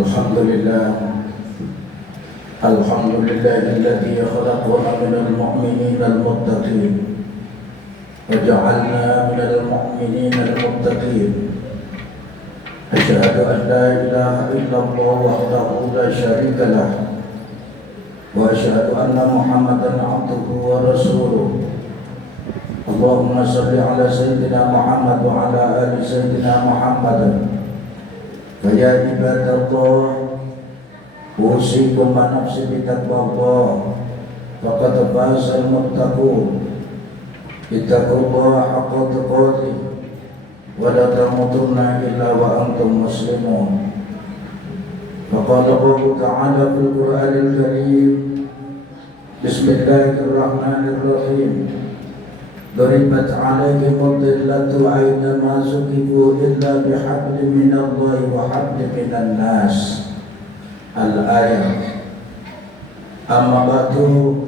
الحمد لله الذي خلقنا من المؤمنين المتقين وجعلنا من المؤمنين المتقين. أشهد أن لا إله إلا الله وحده لا شريك له وأشهد أن محمدا عبده ورسوله. اللهم صل على سيدنا محمد وعلى آل سيدنا محمد. فيا عباد الله أوصيكم ونفسي بتقوى الله فقد فاز المتقون. اتقوا الله حق تقاته ولا تموتن إلا وأنتم مسلمون. فقال الله تعالى في القرآن الكريم: بسم الله الرحمن الرحيم. ضربت عليهم الذلة أينما سكبوا إلا بحبل من الله وحبل من الناس. Al-ayat. Amma ba'du,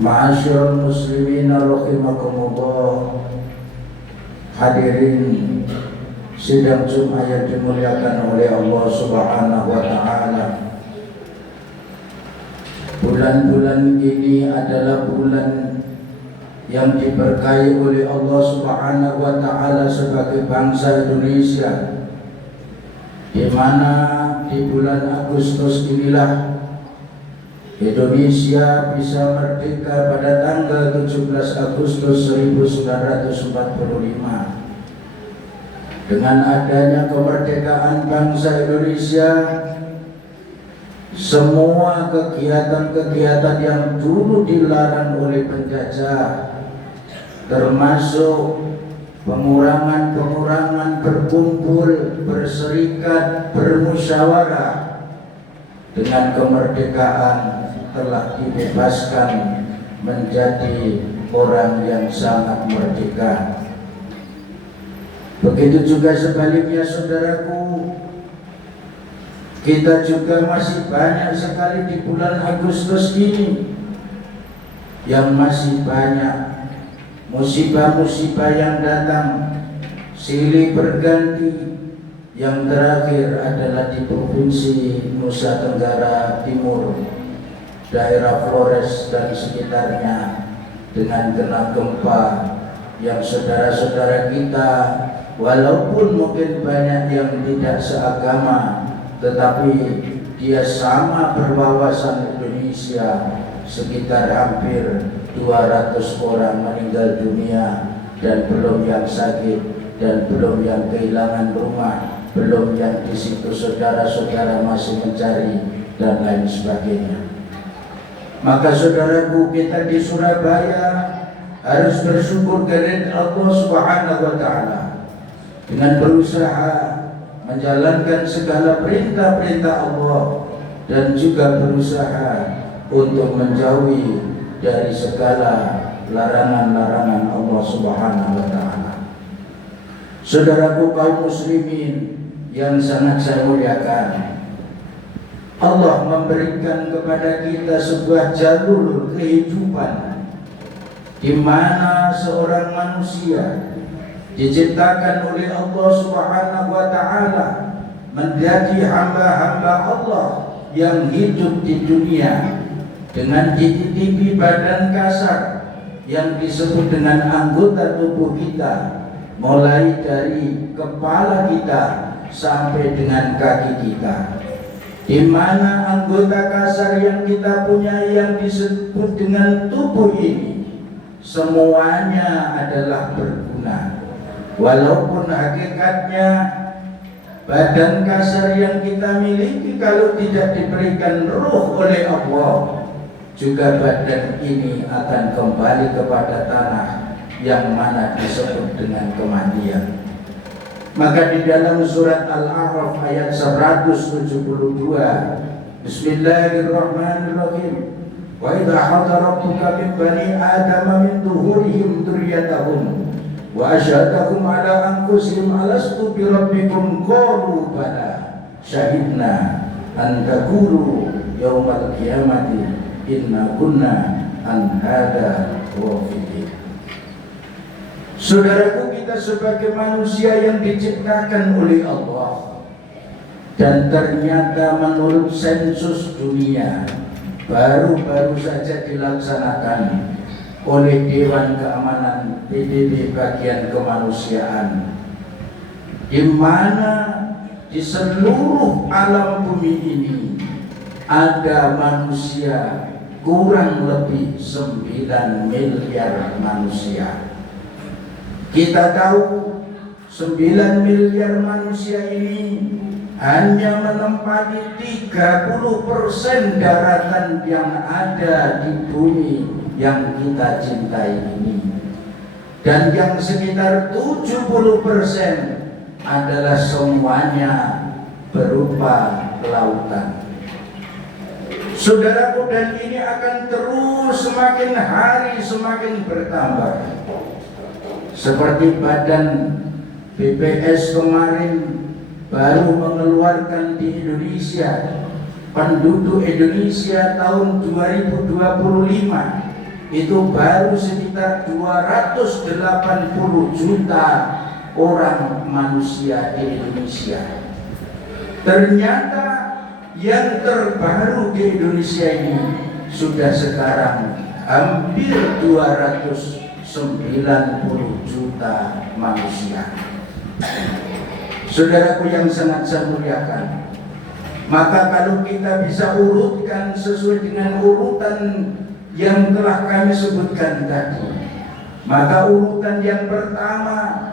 ma'asyiral muslimin rahimakumullah. Hadirin sidang Jumat yang dimuliakan oleh Allah Subhanahu wa taala. Bulan-bulan ini adalah bulan yang diberkahi oleh Allah Subhanahu wa taala sebagai bangsa Indonesia, di mana di bulan Agustus inilah Indonesia bisa merdeka pada tanggal 17 Agustus 1945. Dengan adanya kemerdekaan bangsa Indonesia, semua kegiatan-kegiatan yang dulu dilarang oleh penjajah, termasuk pengurangan berkumpul, berserikat, bermusyawarah, dengan kemerdekaan telah dibebaskan menjadi orang yang sangat merdeka. Begitu juga sebaliknya, saudaraku, kita juga masih banyak sekali di bulan Agustus ini yang masih banyak musibah-musibah yang datang silih berganti. Yang terakhir adalah di Provinsi Nusa Tenggara Timur, daerah Flores dan sekitarnya, dengan kena gempa yang saudara-saudara kita, walaupun mungkin banyak yang tidak seagama, tetapi dia sama berwawasan Indonesia. Sekitar hampir 200 orang meninggal dunia, dan belum yang sakit, dan belum yang kehilangan rumah, belum yang di situ saudara-saudara masih mencari, dan lain sebagainya. Maka saudaraku, kita di Surabaya harus bersyukur kepada Allah Subhanahu wa taala dengan berusaha menjalankan segala perintah-perintah Allah, dan juga berusaha untuk menjauhi dari segala larangan-larangan Allah Subhanahu wa taala. Saudaraku kaum muslimin yang sangat saya muliakan, Allah memberikan kepada kita sebuah jalur kehidupan di mana seorang manusia diciptakan oleh Allah Subhanahu wa taala menjadi hamba-hamba Allah yang hidup di dunia dengan dititipi badan kasar yang disebut dengan anggota tubuh kita, mulai dari kepala kita sampai dengan kaki kita, di mana anggota kasar yang kita punya yang disebut dengan tubuh ini semuanya adalah berguna. Walaupun hakikatnya badan kasar yang kita miliki kalau tidak diberikan ruh oleh Allah, juga badan ini akan kembali kepada tanah yang mana disebut dengan kematian. Maka di dalam surat Al-A'raf ayat 172, Bismillahirrahmanirrahim. Wa idza hadara rabbuka min bani adama min dhuhurihim dzurriyyatahum wa asyhadahum ala anfusihim alastu bi rabbikum qalu bala syahidna an taqulu yaumal qiyamati inna kunna an hada ghafilin. Saudaraku, kita sebagai manusia yang diciptakan oleh Allah, Dan ternyata menurut sensus dunia baru-baru saja dilaksanakan oleh Dewan Keamanan PBB bagian kemanusiaan, di mana di seluruh alam bumi ini ada manusia kurang lebih 9 miliar manusia. Kita tahu 9 miliar manusia ini hanya menempati 30% daratan yang ada di bumi yang kita cintai ini. Dan yang sekitar 70% adalah semuanya berupa lautan. Saudaraku, dan ini akan terus semakin hari semakin bertambah. Seperti badan BPS kemarin baru mengeluarkan di Indonesia, penduduk Indonesia tahun 2025 itu baru sekitar 280 juta orang manusia di Indonesia. Ternyata yang terbaru di Indonesia ini sudah sekarang hampir 290 juta manusia. Saudaraku yang sangat saya muliakan, maka kalau kita bisa urutkan sesuai dengan urutan yang telah kami sebutkan tadi, maka urutan yang pertama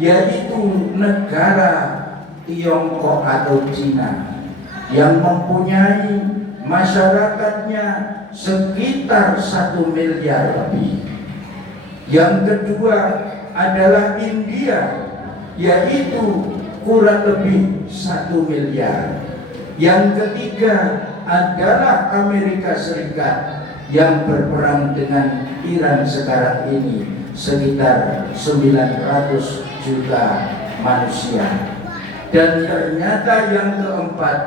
yaitu negara Tiongkok atau Cina yang mempunyai masyarakatnya sekitar 1 miliar lebih. Yang kedua adalah India, yaitu kurang lebih 1 miliar. Yang ketiga adalah Amerika Serikat yang berperang dengan Iran sekarang ini sekitar 900 juta manusia. Dan ternyata yang keempat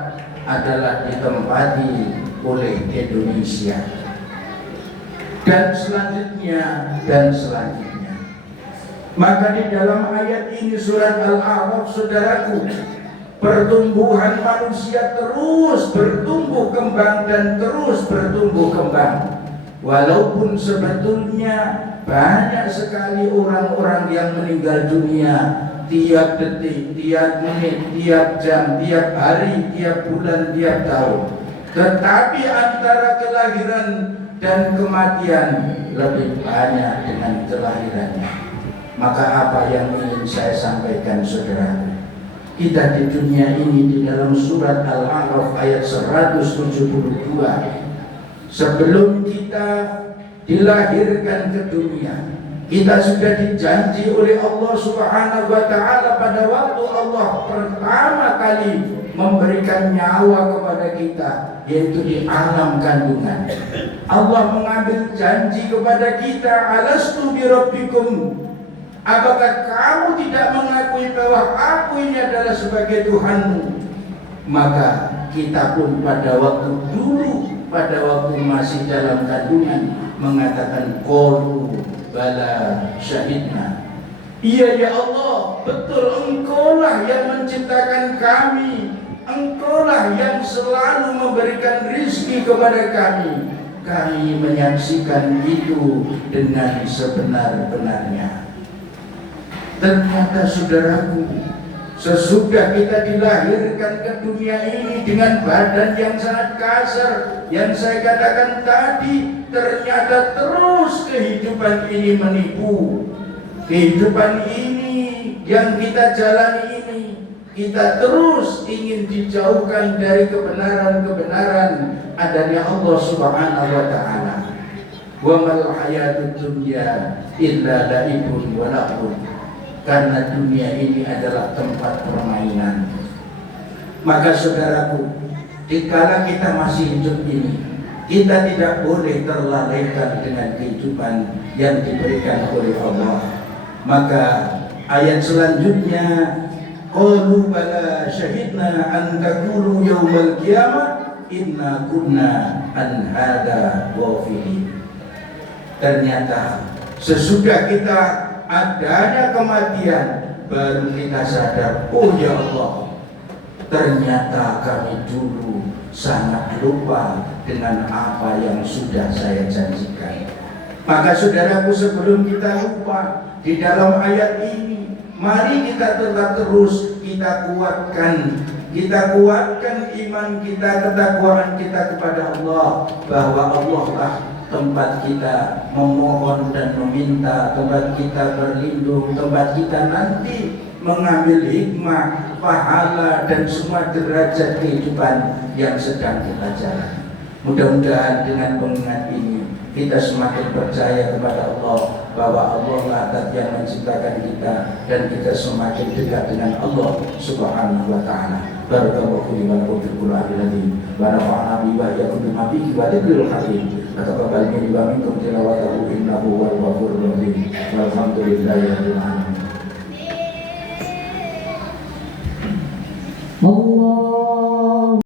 adalah ditempati oleh Indonesia. Dan selanjutnya. Maka di dalam ayat ini surat Al-A'raf, saudaraku, pertumbuhan manusia terus bertumbuh kembang dan terus bertumbuh kembang. Walaupun sebetulnya banyak sekali orang-orang yang meninggal dunia tiap detik, tiap menit, tiap jam, tiap hari, tiap bulan, tiap tahun. Tetapi antara kelahiran dan kematian lebih banyak dengan kelahirannya. Maka apa yang ingin saya sampaikan, saudara? Kita di dunia ini di dalam surat Al-A'raf ayat 172, sebelum kita dilahirkan ke dunia, kita sudah dijanji oleh Allah Subhanahu wa Ta'ala pada waktu Allah pertama kali memberikan nyawa kepada kita, yaitu di alam kandungan. Allah mengambil janji kepada kita, alastu bi rabbikum, apakah kamu tidak mengakui bahwa aku ini adalah sebagai Tuhanmu? Maka kita pun pada waktu dulu, pada waktu masih dalam kandungan, mengatakan qalu bala syahidna. Iya ya Allah, betul Engkaulah yang menciptakan kami, Engkaulah yang selalu memberikan rizki kepada kami. Kami menyaksikan itu dengan sebenar-benarnya. Ternyata saudaraku, sesudah kita dilahirkan ke dunia ini dengan badan yang sangat kasar, yang saya katakan tadi, ternyata terus kehidupan ini menipu. Kehidupan ini yang kita jalani ini, kita terus ingin dijauhkan dari kebenaran-kebenaran adanya Allah Subhanahu wa Ta'ala. Wa mal hayatud dunya illa la'ibun wa lahun. Karena dunia ini adalah tempat permainan. Maka saudaraku, dikala kita masih hidup ini, kita tidak boleh terlalaikan dengan kehidupan yang diberikan oleh Allah. Maka ayat selanjutnya, qalu bala syahidna an taqulu yaumal qiyamah inna kunna an hada ghafilin. Ternyata sesudah kita adanya kematian, baru kita sadar, oh ya Allah, ternyata kami dulu sangat lupa dengan apa yang sudah saya janjikan. Maka saudaraku, sebelum kita lupa di dalam ayat ini, mari kita tetap terus kita kuatkan iman kita, ketakwaan kita kepada Allah, bahwa Allah lah tempat kita memohon dan meminta, tempat kita berlindung, tempat kita nanti mengambil hikmah, pahala dan semua derajat kehidupan yang sedang kita jalani. Mudah-mudahan dengan pengingat ini kita semakin percaya kepada Allah, bahwa Allah lah yang menciptakan kita, dan kita semakin dekat dengan Allah Subhanahu wa taala. Barakallahu fi wa lakum fil Qur'anil azim wa nafa'ana bihi wa iyyakum bima fihi wa dzikril hakim. Taqabbal minni wa minkum tilawatahu innahu huwal ghafurur rahim. Walhamdulillahi rabbil alamin. Allah